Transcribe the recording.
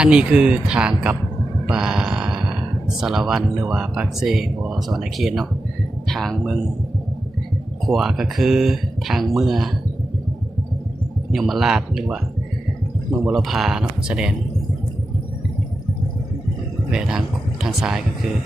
อันนี้คือทางกับป่าสารวันหรือว่าปากเซบ่สวรรณเขตเนาะทางเมืองขวาก็คือทางเมืองยมราชหรือว่าเมืองบุรพาเนาะแสดงแหวทางซ้ายก็คือ